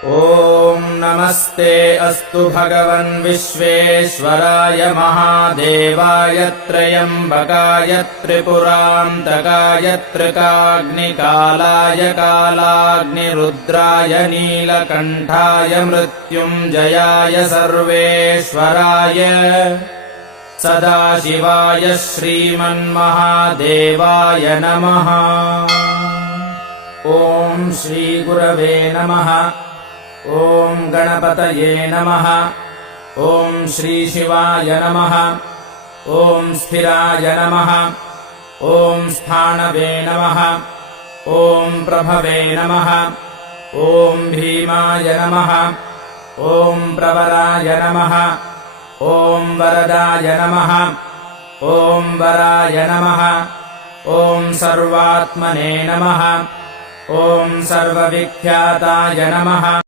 ॐ नमस्ते अस्तु भगवन् विश्वेश्वराय महादेवाय त्र्यम्बकाय त्रिपुरान्तकाय त्रिकाग्निकालाय कालाग्निरुद्राय नीलकण्ठाय मृत्युञ्जयाय सर्वेश्वराय सदाशिवाय श्रीमन्महादेवाय नमः। ॐ श्रीगुरवे नमः। ॐ गणपतये नमः। ॐ श्रीशिवाय नमः। ॐ स्थिराय नमः। ॐ स्थाणवे नमः। ॐ प्रभवे नमः। ॐ भीमाय नमः। ॐ प्रवराय नमः। ॐ वरदाय नमः। ॐ वराय नमः। ॐ सर्वात्मने नमः। ॐ सर्वविख्याताय नमः।